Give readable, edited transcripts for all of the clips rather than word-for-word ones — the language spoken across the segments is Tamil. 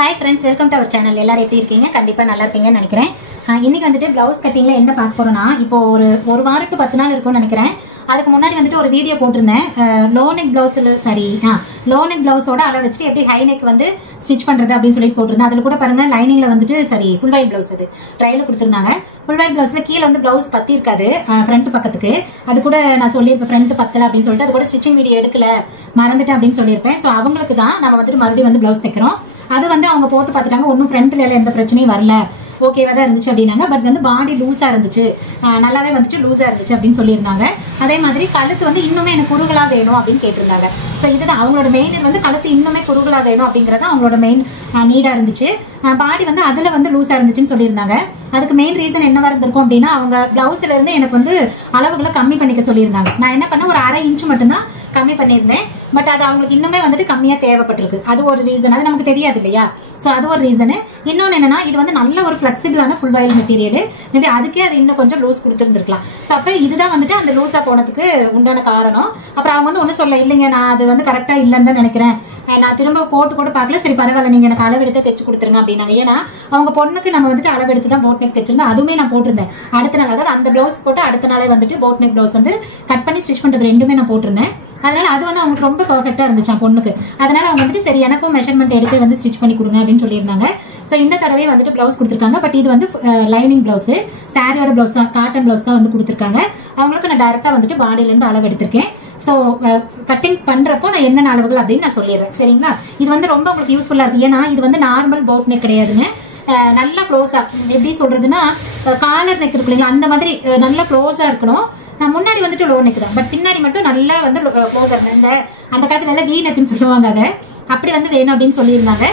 Hi friends, welcome to our channel. எல்லாரும் எப்படி இருக்கீங்க? கண்டிப்பா நல்லா இருப்பீங்கன்னு நினைக்கிறேன். இன்னைக்கு வந்துட்டு ப்ளவுஸ் கட்டிங்ல என்ன பார்க்க போறோம்னா, இப்போ ஒரு வாரம் டு 10 நாள் இருக்கும்னு நினைக்கிறேன். அதுக்கு முன்னாடி வந்துட்டு ஒரு வீடியோ போட்டிருந்தேன். லோ நெக் லோ நெக் ப்ளவுஸோட அளவு வச்சுட்டு எப்படி ஹை நெக் வந்து ஸ்டிச் பண்றது அப்படின்னு சொல்லி போட்டிருந்தேன். அதுல கூட பாருங்க லைனிங்ல வந்துட்டு ஃபுல் வைட் ப்ளவுஸ் அது ட்ரைல கொடுத்திருந்தாங்க. ஃபுல் வைட் ப்ளவுஸ்ல கீழே வந்து ப்ளவுஸ் பத்தி இருக்காது ஃப்ரண்ட் பக்கத்துக்கு. அது கூட நான் சொல்லியிருப்பேன் ஃப்ரண்ட் பத்தல அப்படின்னு சொல்லிட்டு அது கூட ஸ்டிச்சிங் வீடியோ எடுக்கல மறந்துட்டேன் அப்படின்னு சொல்லியிருப்பேன். ஸோ அவங்களுக்கு தான் நம்ம வந்துட்டு மறுபடியும் வந்து ப்ளவுஸ் தைக்கிறோம். அது வந்து அவங்க போட்டு பார்த்துட்டாங்க, ஒன்றும் ஃப்ரண்ட்ல எந்த பிரச்சனையும் வரல, ஓகேவா தான் இருந்துச்சு அப்படின்னாங்க. பட் வந்து பாடி லூஸா இருந்துச்சு, நல்லாவே வந்துட்டு லூஸா இருந்துச்சு அப்படின்னு சொல்லியிருந்தாங்க. அதே மாதிரி கழுத்து வந்து இன்னுமே எனக்கு குறுகலா வேணும் அப்படின்னு கேட்டிருந்தாங்க. ஸோ இதுதான் அவங்களோட மெயின் வந்து கழுத்து இன்னுமே குறுகலா வேணும் அப்படிங்கறது அவங்களோட மெயின் நீடா இருந்துச்சு. பாடி வந்து அதுல வந்து லூஸா இருந்துச்சுன்னு சொல்லியிருந்தாங்க. அதுக்கு மெயின் ரீசன் என்னவா இருந்திருக்கும் அப்படின்னா, அவங்க பிளவுஸ்ல இருந்து எனக்கு வந்து அளவுகளை கம்மி பண்ணிக்க சொல்லியிருந்தாங்க. நான் என்ன பண்ண ஒரு 1/2 இன்ச் மட்டும்தான் கம்மி பண்ணியிருந்தேன். பட் அது அவங்களுக்கு இன்னுமே வந்துட்டு கம்மியா தேவைப்பட்டிருக்கு. அது ஒரு ரீசன், அது நமக்கு தெரியாது இல்லையா. சோ அது ஒரு ரீசன். இன்னொன்னு என்னன்னா, இது வந்து நல்ல ஒரு பிளெக்சிபிளான ஃபுல் வைல் மெட்டீரியல். மேபி அதுக்கே அது இன்னும் கொஞ்சம் லூஸ் கொடுத்துருந்துருக்கலாம். சோ அப்ப இதுதான் வந்துட்டு அந்த லூஸா போனதுக்கு உண்டான காரணம். அப்புறம் அவங்க வந்து ஒன்னும் சொல்ல, இல்லைங்க நான் அது வந்து கரெக்டா இல்லைன்னு தான் நினைக்கிறேன், நான் திரும்ப போட்டு கூட பார்க்கல, சரி பரவாயில்ல நீங்க எனக்கு அளவெடுத்து தைச்சு கொடுத்துருங்க அப்படின்னாங்க. ஏன்னா அவங்க பொண்ணுக்கு நம்ம வந்துட்டு அளவெடுத்து தான் போட் நெக் தைச்சிருந்தோம். அதுவுமே நான் போட்டிருந்தேன் அடுத்த நாள். அதாவது அந்த பிளவுஸ் போட்டு அடுத்த நாளே வந்துட்டு போட் நெக் பிளவுஸ் வந்து கட் பண்ணி ஸ்டிச் பண்றது ரெண்டுமே நான் போட்டிருந்தேன். அதனால அது வந்து அவங்களுக்கு ரொம்ப பெர்ஃபெக்டா இருந்துச்சு பொண்ணுக்கு. அதனால அவங்க வந்துட்டு சரி எனக்கும் மெஷர்மெண்ட் எடுத்து வந்து ஸ்டிச் பண்ணி கொடுங்க அப்படின்னு சொல்லியிருந்தாங்க. சோ இந்த தடவை வந்துட்டு பிளவுஸ் கொடுத்துருக்காங்க. பட் இது வந்து லைனிங் பிளவுஸ், சாரியோட பிளவுஸ் தான், காட்டன் பிளவுஸ் தான் வந்து கொடுத்துருக்காங்க. அவங்களுக்கு நான் டைரக்டா வந்துட்டு பாடியில இருந்து அளவு எடுத்திருக்கேன். சோ கட்டிங் பண்றப்போ நான் என்னென்ன அளவுகள் அப்படின்னு நான் சொல்லிடுறேன், சரிங்களா. இது வந்து ரொம்ப உங்களுக்கு யூஸ்ஃபுல்லா இருக்கு. ஏன்னா இது வந்து நார்மல் போட் நெக் கிடையாதுங்க. நல்லா க்ளோஸா, எப்படி சொல்றதுன்னா காலர் நெக் இருக்கு இல்லைங்களா, அந்த மாதிரி நல்லா க்ளோஸா இருக்கணும். முன்னாடி வந்துட்டு லோ நெக் தான், பட் பின்னாடி மட்டும் நல்லா வந்து க்ளோஸா இருக்கணும். இந்த அந்த காலத்துல எல்லாம் வீ நெக்னு சொல்லுவாங்க, அதை அப்படி வந்து வேணும் அப்படின்னு சொல்லியிருந்தாங்க.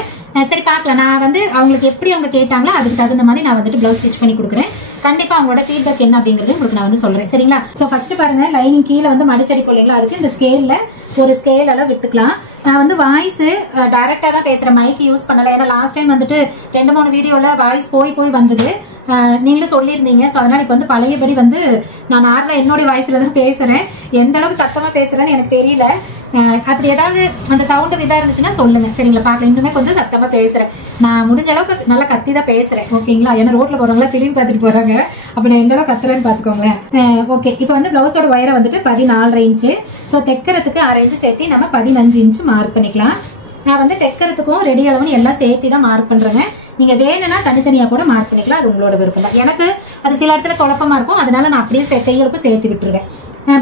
சரி பார்க்கலாம், நான் வந்து அவங்களுக்கு எப்படி அவங்க கேட்டாங்களோ அதுக்கு தகுந்த மாதிரி நான் வந்துட்டு பிளவுஸ் ஸ்டிச் பண்ணி கொடுக்குறேன். கண்டிப்பா அவங்களோட ஃபீட்பேக் என்ன அப்படிங்கறது உங்களுக்கு நான் வந்து சொல்றேன், சரிங்களா. சோ ஃபர்ஸ்ட் பாருங்க, லைனிங் கீழே வந்து மடிச்சடி போலீங்களா, அதுக்கு இந்த ஸ்கேல்ல ஒரு ஸ்கேல் எல்லாம் விட்டுக்கலாம். நான் வந்து வாய்ஸ் டைரக்டா தான் பேசுறேன், மைக் யூஸ் பண்ணல. ஏன்னா லாஸ்ட் டைம் வந்துட்டு 2-3 வீடியோல வாய்ஸ் போய் வந்தது, நீங்களும் சொல்லியிருந்தீங்க. ஸோ அதனால இப்போ வந்து பழையபடி வந்து நான் நார்மலா என்னோட வாய்ஸ்ல தான் பேசுறேன். எந்த அளவுக்கு சத்தமா பேசுறேன்னு எனக்கு தெரியல. அப்படி ஏதாவது அந்த சவுண்ட் இதா இருந்துச்சுன்னா சொல்லுங்க, சரிங்களா. பார்க்கல, இன்னுமே கொஞ்சம் சத்தமா பேசுறேன். நான் முடிஞ்ச அளவுக்கு நல்லா கத்தி தான் பேசுறேன், ஓகேங்களா. ஏன்னா ரோட்ல போறவங்களா திரும்பி பார்த்துட்டு போறாங்க, அப்படி நான் எந்த அளவுக்கு கத்துறேன்னு பாத்துக்கோங்களேன். ஓகே, இப்போ வந்து பிளவுஸோட உயரம் வந்துட்டு 14.5 இன்ச்சு. ஸோ தைக்கிறதுக்கு 1/2 இன்ச்சு சேர்த்து நம்ம 15 இன்ச்சு மார்க் பண்ணிக்கலாம். நான் வந்து தைக்கிறதுக்கும் ரெடி அளவுன்னு எல்லாம் சேர்த்து தான் மார்க் பண்றேங்க. நீங்க வேணும்னா தனித்தனியா கூட மார்க் பண்ணிக்கலாம், அது உங்களோட விருப்பம் தான். எனக்கு அது சில இடத்துல குழப்பமா இருக்கும், அதனால நான் அப்படியே தையலுக்கு சேர்த்து விட்டுருவேன்.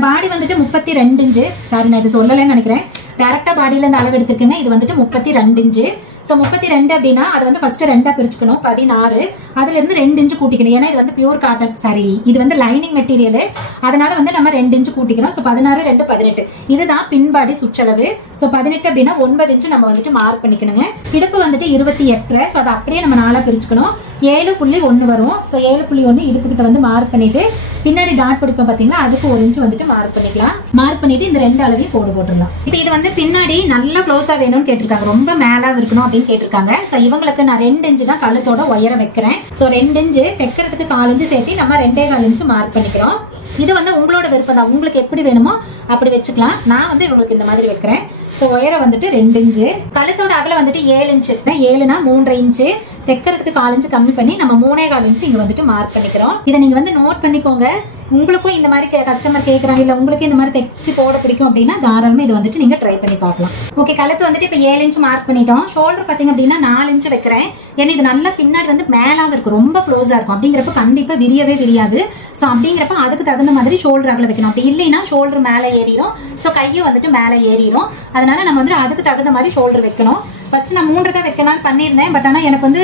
பாடி வந்துட்டு 32 இன்ச்சு. சாரி, நான் இது சொல்லலைன்னு நினைக்கிறேன். டைரக்டா பாடியில இருந்து அளவு எடுத்துருக்கேங்க. இது வந்துட்டு 32 இன்ச்சு. ஸோ 32 அப்படின்னா அது வந்து ஃபர்ஸ்ட் 2ஆ பிரிச்சுக்கணும். 16 அதுல இருந்து 2 இன்ச்சு கூட்டிக்கணும். ஏன்னா இது வந்து பியூர் காட்டன், சாரி இது வந்து லைனிங் மெட்டீரியல், அதனால வந்து நம்ம 2 இன்ச்சு கூட்டிக்கிறோம். ஸோ 16, 2, 18 இதுதான் பின்பாடி சுற்றளவு. ஸோ 18 அப்படின்னா 9 இன்ச்சு நம்ம வந்துட்டு மார்க் பண்ணிக்கணுங்க. இடுப்பு வந்துட்டு 28. ஸோ அதை அப்படியே நம்ம 4ஆ பிரிச்சுக்கணும். 7.1 வரும். ஸோ 7.1 இடுப்பு கிட்ட வந்து மார்க் பண்ணிட்டு பின்னாடி டாட் பிடிப்போம் பாத்தீங்களா, அதுக்கு 1 இன்ச்சு வந்துட்டு மார்க் பண்ணிக்கலாம். மார்க் பண்ணிட்டு இந்த 2 அளவையும் போட்டுடலாம். இப்போ இது வந்து பின்னாடி நல்லா க்ளோஸா வேணும்னு கேட்டிருக்காங்க, ரொம்ப மேலா இருக்கணும் அப்படின்னு கேட்டிருக்காங்க. சோ இவங்களுக்கு நான் 2 இன்ச்சு தான் கழுத்தோட உயரம் வைக்கிறேன். சோ 2 இன்ச்சு தைக்கிறதுக்கு 4 இன்ச்சு சேர்த்து நம்ம 2.25 இன்ச்சு மார்க் பண்ணிக்கிறோம். இது வந்து உங்களோட விருப்பம் தான், உங்களுக்கு எப்படி வேணுமோ அப்படி வச்சுக்கலாம். நான் வந்து இவங்களுக்கு இந்த மாதிரி வைக்கிறேன். சோ உயரம் வந்துட்டு 2 இன்ச்சு. கழுத்தோட அகலம் வந்துட்டு 7 இன்ச்சு. 7னா 3.5 இன்ச்சு. தைக்கிறதுக்கு 4 இன்ச்சு கம்மி பண்ணி நம்ம 3.25 இன்ச்சு இங்க வந்துட்டு மார்க் பண்ணிக்கிறோம். இதை நீங்க வந்து நோட் பண்ணிக்கோங்க. உங்களுக்கும் இந்த மாதிரி கஸ்டமர் கேட்கறாங்க, இல்ல உங்களுக்கு இந்த மாதிரி தைச்சு போட பிடிக்கும் அப்படின்னா தாராளமா இது வந்துட்டு நீங்க ட்ரை பண்ணி பார்க்கலாம். ஓகே, கழுத்து வந்துட்டு இப்ப 7 இன்ச்சு மார்க் பண்ணிட்டோம். ஷோல்டர் பாத்தீங்க அப்படின்னா 4 இன்ச்சு வைக்கிறேன். ஏன்னா இது நல்லா பின்னாடி வந்து மேலாவும் இருக்கு, ரொம்ப க்ளோஸா இருக்கும். அப்படிங்கிறப்ப கண்டிப்பா விரியவே விரியாது. சோ அப்படிங்கிறப்ப அதுக்கு தகுந்த மாதிரி ஷோல்டர் அகல வைக்கணும். அப்படி இல்லைன்னா ஷோல்டர் மேல ஏறிடும். சோ கையும் வந்துட்டு மேல ஏறிடும். அதனால நம்ம வந்து அதுக்கு தகுந்த மாதிரி ஷோல்டர் வைக்கணும். ஃபர்ஸ்ட் நான் 3 தான் வைக்கலாம்னு பண்ணியிருந்தேன். பட் ஆனா எனக்கு வந்து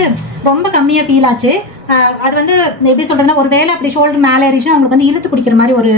ரொம்ப கம்மியா ஃபீல் ஆச்சு. அது வந்து எப்படி சொல்றேன்னா, ஒரு வேளை அப்படி ஷோல்டர் மேலே ஏறிச்சுன்னா உங்களுக்கு வந்து இழுத்து பிடிக்கிற மாதிரி ஒரு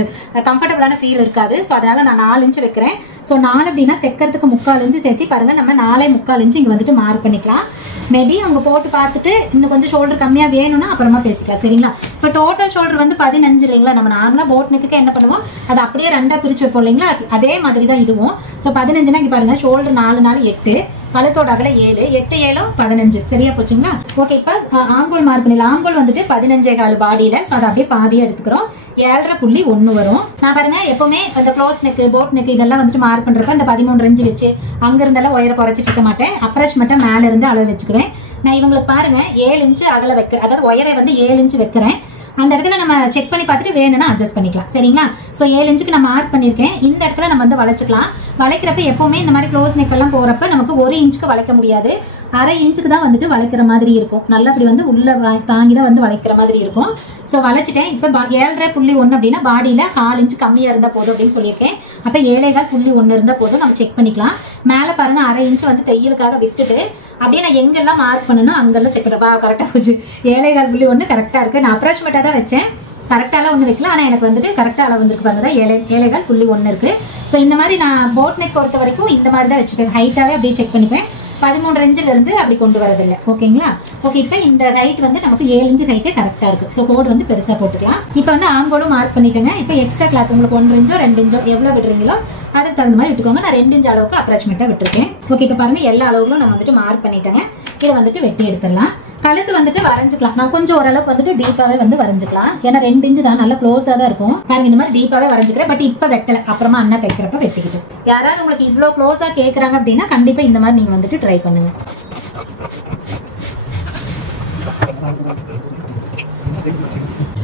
கம்ஃபர்டபுளான ஃபீல் இருக்காது. ஸோ அதனால நான் 4 இன்ச்சு வைக்கிறேன். ஸோ 4 அப்படின்னா தைக்கிறதுக்கு 3/4 இன்ச்சு சேர்த்து பாருங்க, நம்ம 4.25 இன்ச்சு இங்க வந்துட்டு மார்க் பண்ணிக்கலாம். மேபி அவங்க போட்டு பார்த்துட்டு இன்னும் கொஞ்சம் ஷோல்டர் கம்மியா வேணும்னா அப்புறமா பேசிக்கலாம், சரிங்களா. இப்போ டோட்டல் ஷோல்டர் வந்து 15 இல்லைங்களா. நம்ம நார்மலா போட் நெக்கு என்ன பண்ணுவோம், அது அப்படியே 2ஆ பிரிச்சு வைப்போம் இல்லைங்களா, அதே மாதிரி தான் இதுவும். ஸோ 15னா இங்க பாருங்க, ஷோல்டர் 4 4 8, கழுத்தோட அகல 7, 8 7 15. சரியா போச்சுங்களா. ஓகே, இப்ப ஆங்கோல் மார்க் பண்ணிடலாம். ஆங்கோல் வந்துட்டு 15.25 பாடியில. சோ அதை அப்படியே பாதியா எடுத்துக்கிறோம். 7.5.1 வரும். நான் பாருங்க எப்பவுமே அந்த க்ளோஸ் நெக், போட் நெக் இதெல்லாம் வந்துட்டு மார்க் பண்றப்ப இந்த 13 இன்ச்சு வச்சு அங்க இருந்தெல்லாம் உயர குறைச்சிட்டு இருக்க மாட்டேன். அப்ரோச் மட்டும் மேல இருந்து அளவு வச்சுக்குவேன். நான் இவங்களுக்கு பாருங்க 7 இன்ச்சு அகல வைக்கிறேன், அதாவது ஒயரை வந்து 7 இன்ச்சு வைக்கிறேன். அந்த இடத்துல நம்ம செக் பண்ணி பார்த்துட்டு வேணும்னா அட்ஜஸ்ட் பண்ணிக்கலாம். சரிங்களா? ஸோ 7 இன்ச்சுக்கு நான் மார்க் பண்ணியிருக்கேன். இந்த இடத்துல நம்ம வந்து வளைச்சிக்கலாம். வளைக்கிறப்ப எப்பவுமே இந்த மாதிரி க்ளோஸ் நெக் எல்லாம் போறப்ப நமக்கு 1 இன்ச்சுக்கு வளைக்க முடியாது, 1/2 இன்ச்சுக்கு தான் வந்துட்டு வளைக்கிற மாதிரி இருக்கும். நல்லா அப்படி வந்து உள்ள தாங்கி தான் வந்து வளைக்கிற மாதிரி இருக்கும். ஸோ வளைச்சிட்டேன். இப்போ 7.5.1 அப்படின்னா பாடியில 1/4 இன்ச்சு கம்மியா இருந்தா போதும் அப்படின்னு சொல்லியிருக்கேன். அப்ப 7.5.1 இருந்தா போதும், நம்ம செக் பண்ணிக்கலாம். மேல பாருங்க 1/2 இன்ச்சு வந்து தையலுக்காக விட்டுட்டு அப்படியே நான் எங்கெல்லாம் மார்க் பண்ணணும் அங்கெல்லாம் செக் பண்ணுறப்பா. கரெக்டா போச்சு. 7.5.1 கரெக்டா இருக்கு. நான் அப்ராக்சிமேட்டா தான் வச்சேன், கரெக்டாலாம் ஒன்று வைக்கல. ஆனால் எனக்கு வந்துட்டு கரெக்டாக அளவு வந்துருக்கு பாருங்க, 7.5.1 இருக்கு. ஸோ இந்த மாதிரி நான் போட் நெக் பொறுத்த வரைக்கும் இந்த மாதிரி தான் வச்சுப்பேன். ஹைட்டாவே அப்படியே செக் பண்ணிப்பேன். 13 இன்ச்சுல இருந்து அப்படி கொண்டு வரதில்லை. ஓகேங்களா? ஓகே, இப்போ இந்த ஹைட் வந்து நமக்கு 7 இன்ச்சு ஹைட்டே கரெக்டா இருக்கு. ஸோ கோட் வந்து பெருசா போட்டுக்கலாம். இப்போ வந்து ஆம்போலும் மார்க் பண்ணிட்டேங்க. இப்போ எக்ஸ்ட்ரா கிளாத் உங்களுக்கு 1 இன்ச்சோ 2 இன்ச்சோ எவ்வளவு விடுறீங்களோ அதுக்கு தகுந்த மாதிரி விட்டுக்கோங்க. நான் 2 இன்ச் அளவுக்கு அப்ராக்சிமேட்டா விட்டுருக்கேன். ஓகே, இப்போ பாருங்க எல்லா அளவுகளும் நான் வந்துட்டு மார்க் பண்ணிட்டேங்க. இதை வந்துட்டு வெட்டி எடுத்துடலாம். கழுத்து வந்துட்டு வரைஞ்சிக்கலாம். நான் கொஞ்சம் ஓரளவுக்கு வந்துட்டு டீப்பாவே வந்து வரைஞ்சிக்கலாம். ஏன்னா 2 இன்ச்சு தான், நல்லா க்ளோஸா தான் இருக்கும். பாருங்க இந்த மாதிரி டீப்பாவே வரைஞ்சிக்கிறேன். பட் இப்ப வெட்டல, அப்புறமா அண்ணா தைக்கிறப்ப வெட்டிக்கிட்டு. யாராவது உங்களுக்கு இவ்வளவு க்ளோஸா கேக்குறாங்க அப்படின்னா கண்டிப்பா இந்த மாதிரி நீங்க வந்துட்டு ட்ரை பண்ணுங்க.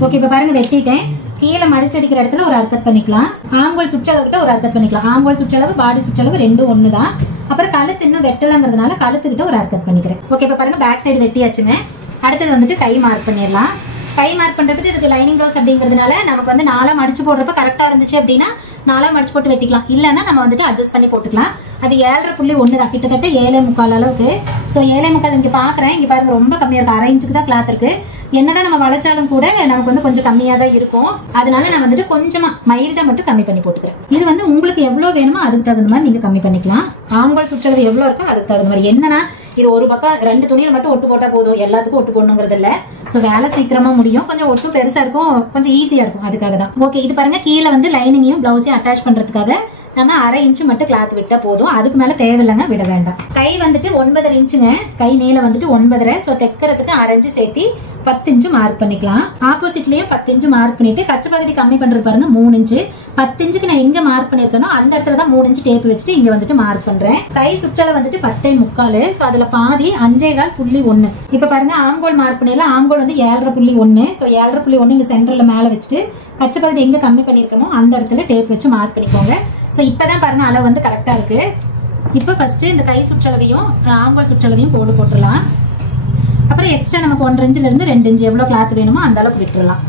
ஓகே, இப்ப பாருங்க வெட்டிட்டேன். கீழே மடிச்சடிக்கிற இடத்துல ஒரு அர்க்கத் பண்ணிக்கலாம். ஆம்போல் சுற்றளவு கிட்ட ஒரு அர்க்கத் பண்ணிக்கலாம். ஆம்போல் சுற்றளவு பாடி சுற்றளவு ரெண்டும் ஒண்ணுதான். அப்புறம் கழுத்து இன்னும் வெட்டலங்கிறதுனால கழுத்துக்கிட்ட ஒரு அர்க்கத் பண்ணிக்கிறேன். ஓகே, இப்ப பாருங்க பேக் சைடு வெட்டியாச்சுங்க. அடுத்தது வந்துட்டு கை மார்க் பண்ணிடலாம். கை மார்க் பண்றதுக்கு இதுக்கு லைனிங் ப்ளவுஸ் அப்படிங்கிறதுனால நமக்கு வந்து 4 மடிச்சு போடுறப்ப கரெக்டா இருந்துச்சு அப்படின்னா 4 மடிச்சு போட்டு வெட்டிக்கலாம். இல்லைன்னா நம்ம வந்துட்டு அட்ஜஸ்ட் பண்ணி போட்டுக்கலாம். அது 7.1 தான், கிட்டத்தட்ட 7.25 அளவுக்கு. ஸோ 7.25 இங்க பாக்குறேன். இங்க பாருங்க ரொம்ப கம்மியா இருக்கு, 1/2 இன்ச்சுக்கு தான் கிளாத் இருக்கு. என்னதான் நம்ம வளைச்சாலும் கூட நமக்கு வந்து கொஞ்சம் கம்மியா தான் இருக்கும். அதனால நான் வந்துட்டு கொஞ்சமா மைல்டா மட்டும் கம்மி பண்ணி போட்டுக்கிறேன். இது வந்து உங்களுக்கு எவ்வளவு வேணுமோ அதுக்கு தகுந்த மாதிரி நீங்க கம்மி பண்ணிக்கலாம். ஆம்பல் சுற்றளவு எவ்வளவு இருக்கோ அதுக்கு தகுந்த மாதிரி. என்னன்னா இது ஒரு பக்கம் 2 துணியில மட்டும் ஒட்டு போட்டா போதும், எல்லாத்துக்கும் ஒட்டு போடணுங்கிறது இல்ல. சோ வேலை சீக்கிரமா முடியும், கொஞ்சம் ஒட்டு பெருசா இருக்கும், கொஞ்சம் ஈஸியா இருக்கும். அதுக்காக தான். ஓகே, இது பாருங்க கீழே வந்து லைனிங்கையும் பிளவுஸையும் அட்டாச் பண்றதுக்காக நம்ம 1/2 இன்ச்சு மட்டும் கிளாத் விட்டா போதும், அதுக்கு மேல தேவையில்லைங்க, விட வேண்டாம். கை வந்துட்டு 9.5 இன்ச்சுங்க. கை நீளம் வந்துட்டு 9.5. ஸோ தைக்கிறதுக்கு 1/2 இன்ச்சு சேர்த்து 10 இன்ச்சு மார்க் பண்ணிக்கலாம். ஆப்போசிட்லயும் 10 இன்ச்சு மார்க் பண்ணிட்டு கச்ச பகுதி கம்மி பண்றது பாருங்க 3 இன்ச்சு. 10 இன்ச்சுக்கு நான் எங்க மார்க் பண்ணிருக்கேனோ அந்த இடத்துல தான் 3 இன்ச்சு டேப் வச்சுட்டு இங்க வந்துட்டு மார்க் பண்றேன். கை சுற்றளவு வந்துட்டு 10.75. ஸோ அதுல பாதி 5.1. இப்ப பாருங்க ஆம்கோல் மார்க் பண்ணிடலாம். ஆம்கோல் வந்து 7.1. ஸோ 7.1 இங்க சென்டர்ல மேல வச்சுட்டு கச்ச பகுதி எங்க கம்மி பண்ணிருக்கோமோ அந்த இடத்துல டேப் வச்சு மார்க் பண்ணிக்கோங்க. ஸோ இப்பதான் பாருங்க அளவு வந்து கரெக்டா இருக்கு. இப்போ ஃபர்ஸ்ட் இந்த கை சுற்றளவையும் ஆம்பல் சுற்றளவையும் போட்டுடலாம். அப்புறம் எக்ஸ்ட்ரா நமக்கு 1 இன்ச்ல இருந்து 2 இன்ச் எவ்வளவு கிளாத் வேணுமோ அந்த அளவுக்கு விட்டுறலாம்.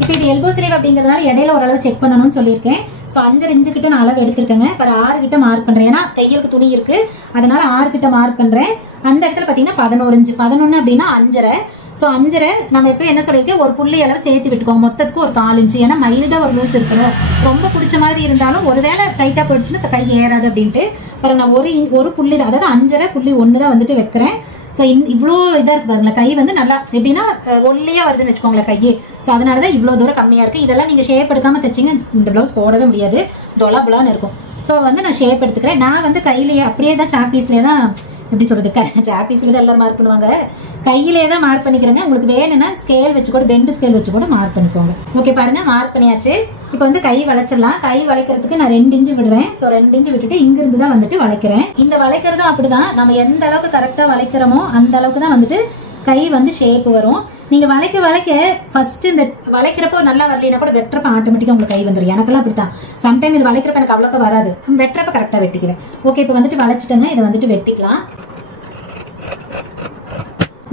இப்போ இது எல்போ ஸ்லீவ் அப்படிங்கிறதுனால இடையில ஓரளவு செக் பண்ணணும்னு சொல்லியிருக்கேன். ஸோ 5.5 இன்ச்சு கிட்ட நான் அளவு எடுத்திருக்கேங்க. அப்புறம் 6 கிட்ட மார்க் பண்றேன். ஏன்னா தையலுக்கு துணி இருக்கு, அதனால 6 கிட்ட மார்க் பண்றேன். அந்த இடத்துல பாத்தீங்கன்னா 11 இன்ச்சு. 11 அப்படின்னா 5.5. ஸோ 5.5 நம்ம எப்போ என்ன சொல்லியிருக்கேன், ஒரு புள்ளி அளவு சேர்த்து விட்டுக்கோங்க. மொத்தத்துக்கு ஒரு 4 இன்ச்சு. ஏன்னா மைல்டா ஒரு லூஸ் இருக்கணும். ரொம்ப பிடிச்ச மாதிரி இருந்தாலும் ஒருவேளை டைட்டா போயிடுச்சுன்னா கை ஏறாது அப்படின்ட்டு பாருங்க நான் ஒரு புள்ளி தான், அதாவது 5.5.1 தான் வந்துட்டு வைக்கிறேன். ஸோ இவ்வளோ இதாக இருக்கு பாருங்களேன். கை வந்து நல்லா எப்படின்னா ஒல்லியா வருதுன்னு வச்சுக்கோங்களேன் கையே. ஸோ அதனாலதான் இவ்வளோ தூரம் கம்மியா இருக்கு. இதெல்லாம் நீங்க ஷேப் எடுக்காம தைச்சிங்க இந்த பிளவுஸ் போடவே முடியாது, தொலாபுலான்னு இருக்கும். ஸோ வந்து நான் ஷேப் எடுத்துக்கிறேன். நான் வந்து கையிலேயே அப்படியே தான் சாப்பீஸ்லேயே தான், எப்படி சொல்றது, சாப்பீஸ்ல தான் எல்லாரும் மார்க் பண்ணுவாங்க, கையிலே தான் மார்க் பண்ணிக்கிறேங்க. உங்களுக்கு வேணும்னா ஸ்கேல் வச்சு கூட, பெண்டு ஸ்கேல் வச்சு கூட மார்க் பண்ணிக்கோங்க. ஓகே பாருங்க மார்க் பண்ணியாச்சு. இப்போ வந்து கை வளைச்சிடலாம். கை வளைக்கிறதுக்கு நான் 2 இன்ச்சு விடுறேன். ஸோ 2 இன்ச்சு விட்டுட்டு இங்கிருந்து தான் வந்துட்டு வளைக்கிறேன். இந்த வளைக்கிறதும் அப்படிதான், நம்ம எந்த அளவுக்கு கரெக்டா வளைக்கிறோமோ அந்த அளவுக்கு தான் வந்துட்டு கை வந்து ஷேப் வரும். நீங்க வளைக்க வளைக்க ஃபர்ஸ்ட் இந்த வளைக்கிறப்போ நல்லா வரலைன்னா கூட வெட்டுறப்ப ஆட்டோமேட்டிக்கா உங்களுக்கு கை வந்துடும். எனக்கெல்லாம் அப்படித்தான். சம்டைம் இது வளைக்கிறப்ப எனக்கு அவ்வளோக்கு வராது, வெட்டுறப்ப கரெக்டா வெட்டிக்கிறேன். ஓகே, இப்போ வந்துட்டு வளைச்சிட்டேங்க. இதை வந்துட்டு வெட்டிக்கலாம்.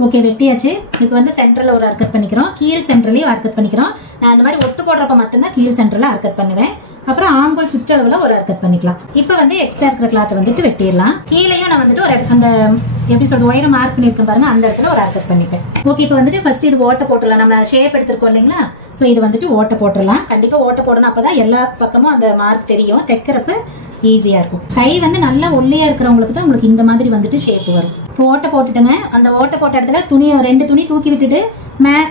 ஓகே வெட்டியாச்சு. இப்போ வந்து சென்டர்ல ஒரு அர்க்கட் பண்ணிக்கிறோம், கீழ் சென்டர்லயும் அர்க்கட் பண்ணிக்கிறோம். நான் இந்த மாதிரி ஒட்டு போடுறப்ப மட்டும்தான் கீழ் சென்டர்ல அர்க்கட் பண்ணுவேன். அப்புறம் ஆம்பல் சுற்றளவுல ஒரு அர்க்கட் பண்ணிக்கலாம். இப்போ வந்து எக்ஸ்ட்ரா இருக்கிற கிளாத் வந்துட்டு வெட்டிடலாம். கீழையும் நான் வந்துட்டு ஒரு அந்த எப்படி சொல்றது ஒயரை மார்க் பண்ணிருக்கேன் பாருங்க, அந்த இடத்துல ஒரு அர்க்கட் பண்ணிப்பேன். ஓகே, இப்போ வந்துட்டு ஃபர்ஸ்ட் இது ஓட்ட போட்டுடலாம். நம்ம ஷேப் எடுத்திருக்கோம் இல்லைங்களா, ஸோ இது வந்துட்டு ஓட்ட போட்டுடலாம். கண்டிப்பா ஓட்ட போடணும், அப்பதான் எல்லா பக்கமும் அந்த மார்க் தெரியும், தைக்கிறப்ப ஈஸியா இருக்கும். கை வந்து நல்லா ஒல்லியா இருக்கிறவங்களுக்கு தான் உங்களுக்கு இந்த மாதிரி வந்துட்டு ஷேப் வரும். ஓட்ட போட்டுட்டுங்க. அந்த ஓட்ட போட்ட இடத்துல துணி 2 துணி தூக்கி விட்டுட்டு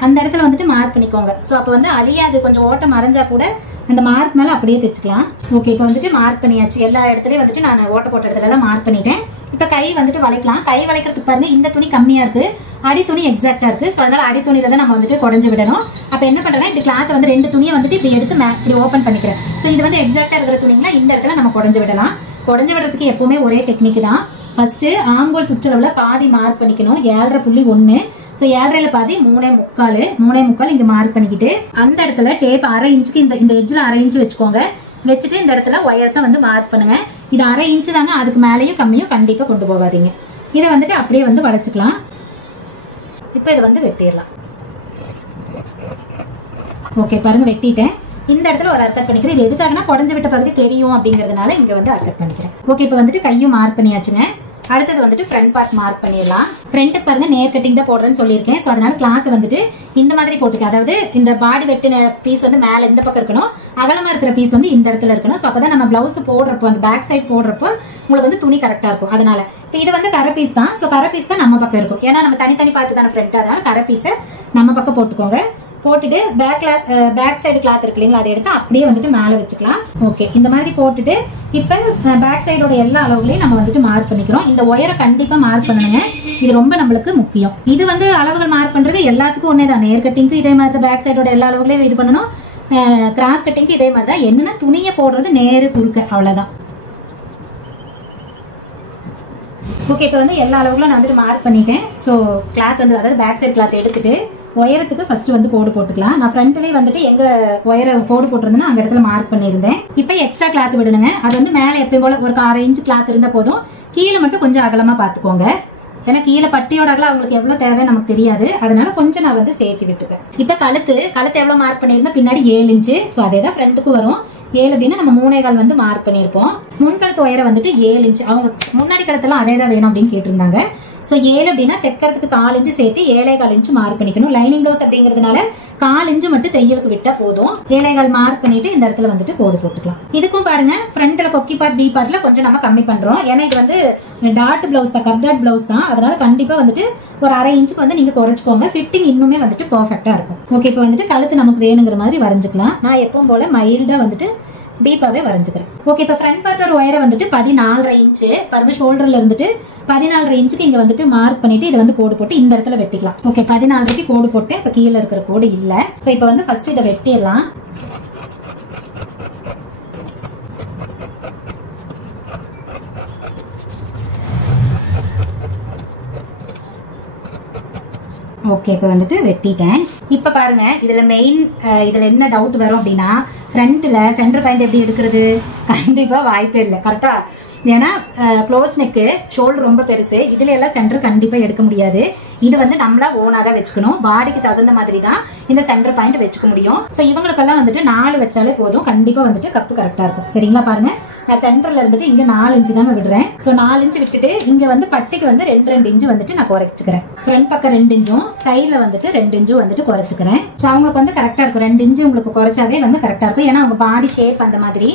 அந்த இடத்துல வந்துட்டு மார்க் பண்ணிக்கோங்க. ஸோ அப்போ வந்து அழியாது, கொஞ்சம் ஓட்ட மறைஞ்சா கூட அந்த மார்க் மேல அப்படியே தைச்சுக்கலாம். ஓகே, இப்போ வந்துட்டு மார்க் பண்ணியாச்சு. எல்லா இடத்துலயும் வந்துட்டு நான் ஓட்ட போட்ட இடத்துல எல்லாம் மார்க் பண்ணிட்டேன். இப்போ கை வந்துட்டு வளைக்கலாம். கை வளைக்கிறதுக்கு பாருங்க இந்த துணி கம்மியா இருக்கு, அடி துணி எக்ஸாக்டா இருக்கு. ஸோ அதனால அடி துணியில தான் நம்ம வந்துட்டு குறைஞ்சு விடணும். அப்ப என்ன பண்றேன்னா இப்படி கிளாத் வந்து 2 துணியை வந்துட்டு இப்படி எடுத்து இப்படி ஓப்பன் பண்ணிக்கிறேன். ஸோ இது வந்து எக்ஸாக்டா இருக்கிற துணிங்களா இந்த இடத்துல நம்ம குறைஞ்சு விடலாம். குறைஞ்சு விடுறதுக்கு எப்பவுமே ஒரே டெக்னிக் தான். ஃபர்ஸ்ட் ஆங்கோல் சுற்றளவுல பாதி மார்க் பண்ணிக்கணும். 7.1. ஸோ 7.5 பாதி 3.4 இங்க மார்க் பண்ணிக்கிட்டு அந்த இடத்துல டேப் 1/2 இன்ச்சுக்கு இந்த எட்ஜில் 1/2 இன்ச்சு வச்சுக்கோங்க. வச்சுட்டு இந்த இடத்துல உயரத்தை வந்து மார்க் பண்ணுங்க. இது 1/2 இன்ச்சு தாங்க, அதுக்கு மேலேயும் கம்மியும் கண்டிப்பா கொண்டு போகாதீங்க. இதை வந்துட்டு அப்படியே வந்து வளைச்சுக்கலாம். இப்போ இதை வந்து வெட்டிடலாம். ஓகே பாருங்க, வெட்டிட்டேன். இந்த இடத்துல ஒரு அர்க்கட் பண்ணிக்கிறேன். இது எதுக்காகனா குறைஞ்ச விட்ட பகுதி தெரியும் அப்படிங்கிறதுனால இங்க வந்து அர்க்கட் பண்ணிக்கிறேன். ஓகே, இப்போ வந்துட்டு கையும் மார்க் பண்ணியாச்சுங்க. அடுத்தது வந்துட்டு ஃப்ரண்ட் பார்ட் மார்க் பண்ணிடலாம். ஃப்ரண்ட்டுக்கு பாருங்க நேர் கட்டிங் தான் போடுறேன்னு சொல்லியிருக்கேன். ஸோ அதனால கிளாத் வந்துட்டு இந்த மாதிரி போட்டுக்க. அதாவது இந்த பாடி வெட்டின பீஸ் வந்து மேல இந்த பக்கம் இருக்கணும், அகலமா இருக்கிற பீஸ் வந்து இந்த இடத்துல இருக்கணும். ஸோ அப்பதான் நம்ம பிளவுஸ் போடுறப்போ அந்த பேக் சைட் போடுறப்போ உங்களுக்கு வந்து துணி கரெக்டா இருக்கும். அதனால இப்போ இது வந்து கரை பீஸ் தான். ஸோ கரை பீஸ் தான் நம்ம பக்கம் இருக்கும். ஏன்னா நம்ம தனித்தனி பார்த்து தானே ஃப்ரண்ட், அதனால கரை பீஸை நம்ம பக்கம் போட்டுக்கோங்க. போட்டுட்டு பேக் சைடு கிளாத் இருக்கு இல்லைங்களா, அதை எடுத்து அப்படியே வந்துட்டு மேலே வச்சுக்கலாம். ஓகே, இந்த மாதிரி போட்டுட்டு இப்போ பேக் சைடோட எல்லா அளவுகளையும் நம்ம வந்துட்டு மார்க் பண்ணிக்கிறோம். இந்த ஒயரை கண்டிப்பா மார்க் பண்ணணுங்க, இது ரொம்ப நம்மளுக்கு முக்கியம். இது வந்து அளவுகள் மார்க் பண்றது எல்லாத்துக்கும் ஒன்னே தான். நேர் கட்டிங்க்கு இதே மாதிரி தான் பேக் சைடோட எல்லா அளவுகளையும் இது பண்ணணும். கிராஸ் கட்டிங்க்கு இதே மாதிரி தான். என்னன்னா துணியை போடுறது நேரு குறுக்க, அவ்வளவுதான். ஓகே, இப்போ வந்து எல்லா அளவுகளும் நான் வந்துட்டு மார்க் பண்ணிட்டேன். ஸோ கிளாத் வந்து அதாவது பேக் சைடு கிளாத் எடுத்துட்டு ஒயரத்துக்கு ஃபர்ஸ்ட் வந்து கோடு போட்டுக்கலாம். நான் ஃப்ரண்ட்லயே வந்துட்டு எங்க ஒயர கோடு போட்டிருந்தேன்னா அந்த இடத்துல மார்க் பண்ணியிருந்தேன். இப்போ எக்ஸ்ட்ரா கிளாத் விடணுங்க. அது வந்து மேலே எப்பயும் போல ஒரு 1/2 இன்ச் கிளாத் இருந்தா போதும். கீழே மட்டும் கொஞ்சம் அகலமா பாத்துக்கோங்க. ஏன்னா கீழே பட்டியோட அகலம் அவங்களுக்கு எவ்வளவு தேவைன்னு நமக்கு தெரியாது. அதனால கொஞ்சம் நான் வந்து சேர்த்து விட்டுப்பேன். இப்ப கழுத்து எவ்வளவு மார்க் பண்ணியிருந்தா பின்னாடி 7 இன்ச்சு. ஸோ அதே தான் ஃப்ரண்ட்டுக்கு வரும். 7 அப்படின்னா நம்ம 3.25 வந்து மார்க் பண்ணியிருப்போம். முன்கழுத்து உயரம் வந்துட்டு 7 இன்ச்சு. அவங்க முன்னாடி கழுத்தெல்லாம் அதே தான் வேணும் அப்படின்னு கேட்டிருந்தாங்க. ஸோ 7 அப்படின்னா தைக்கிறதுக்கு 1/4 இன்ச்சு சேர்த்து 7.25 இன்ச்சு மார்க் பண்ணிக்கணும். லைனிங் ப்ளவுஸ் அப்படிங்கிறதுனால 1/4 இன்ச்சு மட்டும் தையலுக்கு விட்டா போதும். 7.25 மார்க் பண்ணிட்டு இந்த இடத்துல வந்துட்டு கோடு போட்டுக்கலாம். இதுக்கும் பாருங்க ஃப்ரண்ட்ல கொக்கி பார்ட் பி பார்ட்ல கொஞ்சம் நம்ம கம்மி பண்றோம். ஏன்னா இது வந்து டாட் பிளவுஸ் தான், கப் டாட் பிளவுஸ் தான். அதனால கண்டிப்பா வந்துட்டு ஒரு 1/2 இன்ச்சுக்கு வந்து நீங்க குறைச்சிக்கோங்க. ஃபிட்டிங் இன்னுமே வந்துட்டு பர்ஃபெக்டா இருக்கும். ஓகே, இப்போ வந்துட்டு கழுத்து நமக்கு வேணுங்கிற மாதிரி வரைஞ்சுக்கலாம். நான் எப்பவும் போல மைல்டா வந்துட்டு டீப்பாவே வரைஞ்சுக்கிறேன். ஓகே, இப்போ ஃப்ரண்ட் பார்ட்டோட உயரம் வந்துட்டு 14.5 இன்ச்சு. பாருங்க, ஷோல்டர்ல இருந்துட்டு 14.5 இன்ச்சுக்கு இங்க வந்துட்டு மார்க் பண்ணிட்டு இதை வந்து கோடு போட்டு இந்த இடத்துல வெட்டிக்கலாம். ஓகே, 14க்கு கோடு போட்டு இப்ப கீழே இருக்கிற கோடு இல்ல. சோ இப்போ வந்து ஃபர்ஸ்ட் இதை வெட்டிடலாம். ஓகே, இப்போ வந்துட்டு வெட்டிட்டேன். இப்ப பாருங்க, இதுல மெயின் இதுல என்ன டவுட் வரும் அப்படின்னா, ஃப்ரண்ட்ல சென்டர் பாயிண்ட் எப்படி எடுக்கிறது? கண்டிப்பா வாய்ப்பே இல்லை. கரெக்டா? ஏன்னா க்ளோஸ் நெக்கு, ஷோல்டர் ரொம்ப பெருசு. இதுல எல்லாம் சென்டர் கண்டிப்பா எடுக்க முடியாது. இது வந்து நம்மளா ஓனா தான் வச்சுக்கணும். பாடிக்கு தகுந்த மாதிரி தான் இந்த சென்டர் பாயிண்ட் வச்சுக்க முடியும். ஸோ இவங்களுக்கெல்லாம் வந்துட்டு 4 வச்சாலே போதும். கண்டிப்பா வந்துட்டு கப்பு கரெக்டா இருக்கும். சரிங்களா? பாருங்க, நான் சென்டர்ல இருந்துட்டு இங்க 4 இன்ச்சு தாங்க விடுறேன். ஸோ 4 இன்ச்சு விட்டுட்டு இங்க வந்து பட்டிக்கு வந்து 2 இன்ச்சு வந்துட்டு நான் குறைச்சிக்கிறேன். ஃப்ரண்ட் பக்கம் 2 இன்ச்சும் சைட்ல வந்துட்டு 2 இன்ச்சும் வந்துட்டு குறைச்சிக்கிறேன். ஸோ அவங்களுக்கு வந்து கரெக்டா இருக்கும். 2 இன்ச்சு உங்களுக்கு குறைச்சாவே வந்து கரெக்டா இருக்கும். ஏன்னா அவங்க பாடி ஷேப் அந்த மாதிரி.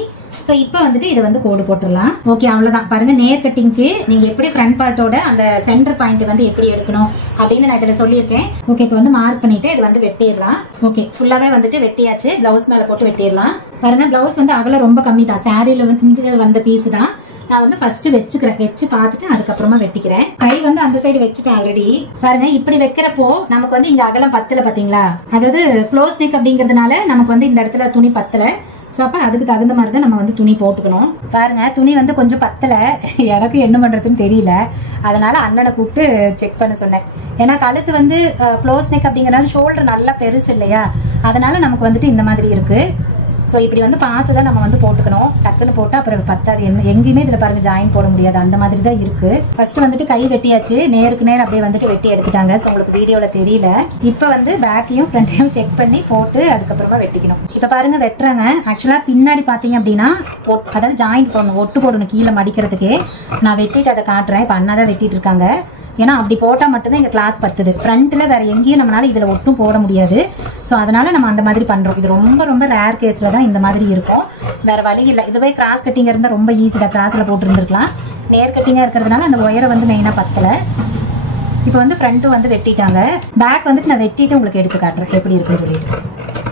ஸோ இப்போ வந்துட்டு இதை வந்து கோடு போட்டுடலாம். ஓகே, அவ்வளவுதான். பாருங்க, நேர் கட்டிங்க்கு நீங்க எப்படி ஃப்ரண்ட் பார்ட்டோட அந்த சென்டர் பாயிண்ட் வந்து எப்படி எடுக்கணும் அப்படின்னு நான் இதுல சொல்லியிருக்கேன். ஓகே, இப்போ வந்து மார்க் பண்ணிட்டு இது வந்து வெட்டிடலாம். ஓகே, ஃபுல்லாவே வந்துட்டு வெட்டியாச்சு. பிளவுஸ் மேல போட்டு வெட்டிடலாம். பாருங்க, பிளவுஸ் வந்து அகலம் ரொம்ப கம்மி தான். சாரியில வந்து வந்த பீஸ் தான். நான் வந்து ஃபர்ஸ்ட் வச்சுக்கிறேன். வச்சு பார்த்துட்டு அதுக்கப்புறமா வெட்டிக்கிறேன். கை வந்து அந்த சைடு வச்சுட்டேன் ஆல்ரெடி. பாருங்க, இப்படி வைக்கிறப்போ நமக்கு வந்து இங்க அகலம் பத்தல, பாத்தீங்களா? அதாவது க்ளோஸ் நெக் அப்படிங்கிறதுனால நமக்கு வந்து இந்த இடத்துல துணி பத்தல. ஸோ அப்போ அதுக்கு தகுந்த மாதிரி தான் நம்ம வந்து துணி போட்டுக்கணும். பாருங்க, துணி வந்து கொஞ்சம் பத்தலை. எனக்கு என்ன பண்ணுறதுன்னு தெரியல. அதனால அண்ணனை கூப்பிட்டு செக் பண்ண சொன்னேன். ஏன்னா கழுத்து வந்து க்ளோஸ் நெக் அப்படிங்கிறனால ஷோல்டர் நல்லா பெருசு இல்லையா? அதனால நமக்கு வந்துட்டு இந்த மாதிரி இருக்கு. ஸோ இப்படி வந்து பார்த்து தான் நம்ம வந்து போட்டுக்கணும். டக்குன்னு போட்டு அப்புறம் பத்தாது. எங்கேயுமே இதில் பாருங்க ஜாயின் போட முடியாது. அந்த மாதிரி தான் இருக்கு. ஃபர்ஸ்ட் வந்துட்டு கை வெட்டியாச்சு. நேருக்கு நேர் அப்படியே வந்துட்டு வெட்டி எடுத்துட்டாங்க. ஸோ உங்களுக்கு வீடியோல தெரியல. இப்போ வந்து பேக்கையும் ஃப்ரண்ட்டையும் செக் பண்ணி போட்டு அதுக்கப்புறமா வெட்டிக்கணும். இப்போ பாருங்க வெட்டுறாங்க. ஆக்சுவலா பின்னாடி பார்த்தீங்க அப்படின்னா அதாவது ஜாயின் போடணும், ஒட்டு போடணும் கீழே மடிக்கிறதுக்கு. நான் வெட்டிட்டு அதை காட்டுறேன். இப்போ அண்ணா தான் வெட்டிட்டு இருக்காங்க. ஏன்னா அப்படி போட்டால் மட்டும்தான் இங்கே கிளாத் பத்துது. ஃப்ரண்ட்டில் வேற எங்கேயும் நம்மளால இதில் ஒட்டும் போட முடியாது. ஸோ அதனால நம்ம அந்த மாதிரி பண்ணுறோம். இது ரொம்ப ரொம்ப ரேர் கேஸில் தான் இந்த மாதிரி இருக்கும். வேற வழி இல்லை. இதுவே கிராஸ் கட்டிங் இருந்தால் ரொம்ப ஈஸியாக கிராஸில் போட்டுருந்துருக்கலாம். நேர் கட்டிங்காக இருக்கிறதுனால அந்த ஒயரை வந்து மெயினாக பத்தலை. இப்போ வந்து ஃப்ரண்ட்டும் வந்து வெட்டிட்டாங்க. பேக் வந்துட்டு நான் வெட்டிட்டு உங்களுக்கு எடுத்து காட்டுறேன் எப்படி இருக்குன்னு சொல்லிட்டு.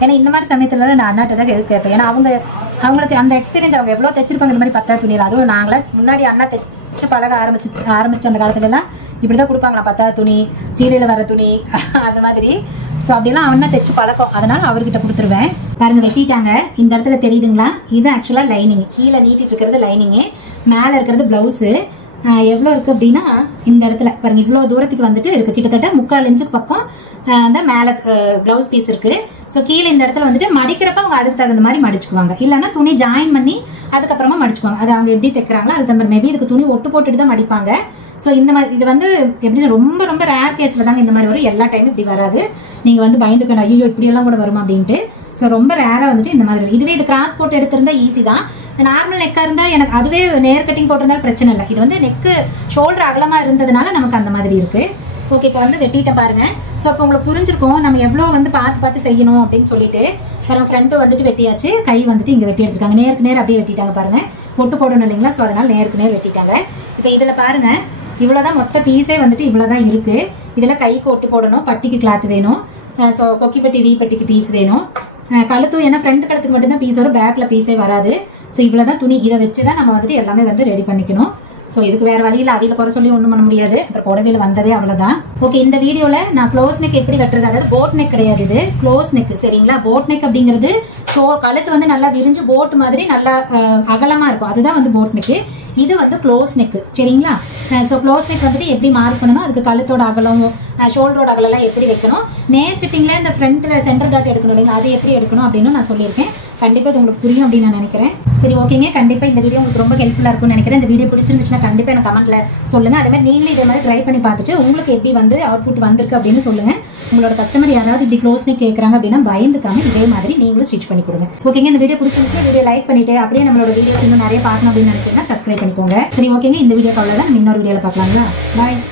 ஏன்னா இந்த மாதிரி சமயத்துல நான் அண்ணாட்ட தான் ஹெல்ப் கேட்பேன். ஏன்னா அவங்களுக்கு அந்த எக்ஸ்பீரியன்ஸ், அவங்க எவ்வளோ தைச்சிருப்பாங்க இந்த மாதிரி 10 துணியில். அதுவும் நாங்களா முன்னாடி அண்ணா தைச்சு பழக ஆரம்பிச்ச அந்த காலத்துல எல்லாம் இப்படிதான் கொடுப்பாங்களா, 10 துணி, சீலையில வர துணி அந்த மாதிரி. ஸோ அப்படிலாம் அவனா தைச்சு பழக்கம். அதனால அவர்கிட்ட கொடுத்துருவேன். பாருங்க, வெட்டிட்டாங்க. இந்த இடத்துல தெரியுதுங்களா? இது ஆக்சுவலா லைனிங். கீழே நீட்டிட்டு இருக்கிறது லைனிங்கு, மேல இருக்கிறது பிளவுஸு. எவ்வளோ இருக்குது அப்படின்னா இந்த இடத்துல பாருங்க, இவ்வளோ தூரத்துக்கு வந்துட்டு இருக்குது. கிட்டத்தட்ட 3/4 இன்ச்சுக்கு பக்கம் அந்த மேலே ப்ளவுஸ் பீஸ் இருக்குது. ஸோ கீழே இந்த இடத்துல வந்துட்டு மடிக்கிறப்ப அவங்க அதுக்கு தகுந்த மாதிரி மடிச்சுக்குவாங்க. இல்லைன்னா துணி ஜாயின் பண்ணி அதுக்கப்புறமா மடிச்சுக்குவாங்க. அது அவங்க எப்படி தைக்கிறாங்களோ அதுக்கு தகுந்த மேபி இதுக்கு துணி ஒட்டு போட்டுட்டு தான் மடிப்பாங்க. ஸோ இந்த மாதிரி இது வந்து எப்படி ரொம்ப ரொம்ப ரேர் கேஸில் தாங்க இந்த மாதிரி வரும். எல்லா டைமும் இப்படி வராது. நீங்கள் வந்து பயந்துக்கணும், ஐயோ இப்படியெல்லாம் கூட வருமா அப்படின்ட்டு. ஸோ ரொம்ப ரேராக வந்துட்டு இந்த மாதிரி. இதுவே இது கிராஸ் போட்டு எடுத்திருந்தா ஈஸி தான். நார்மல் நெக்காக இருந்தால் எனக்கு அதுவே நேர் கட்டிங் போட்டிருந்தாலும் பிரச்சனை இல்லை. இது வந்து நெக்கு ஷோல்டர் அகலமாக இருந்ததுனால நமக்கு அந்த மாதிரி இருக்குது. ஓகே, இப்போ வந்து வெட்டிட்ட பாருங்க. ஸோ அப்போ உங்களுக்கு புரிஞ்சிருக்கும் நம்ம எவ்வளோ வந்து பார்த்து செய்யணும் அப்படின்னு சொல்லிட்டு. பாருங்க, ஃப்ரண்ட்டு வந்துட்டு வெட்டியாச்சு, கை வந்துட்டு இங்கே வெட்டி எடுத்துருக்காங்க. நேருக்கு நேர் அப்படியே வெட்டிட்டாங்க பாருங்க. ஒட்டு போடணும் இல்லைங்களா, ஸோ அதனால நேருக்கு நேர் வெட்டிட்டாங்க. இப்போ இதில் பாருங்க, இவ்வளோதான் மொத்த பீஸே வந்துட்டு இவ்வளோதான் இருக்குது. இதில் கைக்கு ஒட்டு போடணும், பட்டிக்கு கிளாத் வேணும், ஸோ கொக்கி பட்டி வி பட்டிக்கு பீஸ் வேணும், கழுத்து ஏன்னா ஃப்ரண்ட் கழுத்துக்கு மட்டும்தான் பீஸ் வரும், பேக்கில் பீஸே வராது. ஸோ இவ்வளோதான் துணி. இதை வச்சு தான் நம்ம வந்துட்டு எல்லாமே வந்து ரெடி பண்ணிக்கணும். ஸோ இதுக்கு வேறு வழியில் அவையில் குறை சொல்லி ஒன்றும் பண்ண முடியாது. அப்புறம் புடவையில் வந்ததே அவ்வளோதான். ஓகே, இந்த வீடியோவில் நான் க்ளோஸ் நெக் எப்படி வெட்டுறது, அதாவது போட் நெக் கிடையாது, இது க்ளோஸ் நெக். சரிங்களா, போட் நெக் அப்படிங்கிறது கழுத்து வந்து நல்லா விரிஞ்சு போட் மாதிரி நல்லா அகலமாக இருக்கும், அதுதான் வந்து போட் நெக்கு. இது வந்து க்ளோஸ் நெக். சரிங்களா, ஸோ க்ளோஸ் நெக் வந்துட்டு எப்படி மார்க் பண்ணணும், அதுக்கு கழுத்தோட அகலம் ஷோல்டரோட அகலெல்லாம் எப்படி வைக்கணும், நேர் ஃபிட்டிங்கில் இந்த ஃப்ரண்ட்டில் சென்டர் டாட் எடுக்கணும் இல்லைங்களா, அது எப்படி எடுக்கணும் அப்படின்னு நான் சொல்லியிருக்கேன். கண்டிப்பாக இது உங்களுக்கு புரியும் அப்படின்னு நான் நினைக்கிறேன். சரி, ஓகேங்க, கண்டிப்பாக இந்த வீடியோ உங்களுக்கு ரொம்ப ஹெல்ப்ஃபுல்லாக இருக்கும்னு நினைக்கிறேன். இந்த வீடியோ பிடிச்சிருந்துச்சுன்னா கண்டிப்பாக எனக்கு கமெண்ட்ல சொல்லுங்கள். அதே மாதிரி நீங்களும் இதே மாதிரி ட்ரை பண்ணி பார்த்துட்டு உங்களுக்கு எப்படி வந்து அவுட்புட் வந்திருக்கு அப்படின்னு சொல்லுங்கள். உங்களோட கஸ்டமர் யாராவது இப்படி க்ளோஸ் நெக் கேட்குறாங்க அப்படின்னா பயந்துக்காம இதே மாதிரி நீங்களும் ஸ்டிச் பண்ணி கொடுங்க. ஓகேங்க, இந்த வீடியோ பிடிச்சிருந்துச்சுன்னா வீடியோ லைக் பண்ணிட்டு அப்படியே நம்மளோட வீடியோஸ் இன்னும் நிறைய பார்க்கணும் அப்படின்னு நினைச்சீங்கன்னா சப்ஸ்கிரைப் பண்ணிக்கோங்க. சரி, ஓகேங்க, இந்த வீடியோ அவ்வளோதான். இன்னொரு வீடியோவில் பார்க்கலாங்களா. பாய்.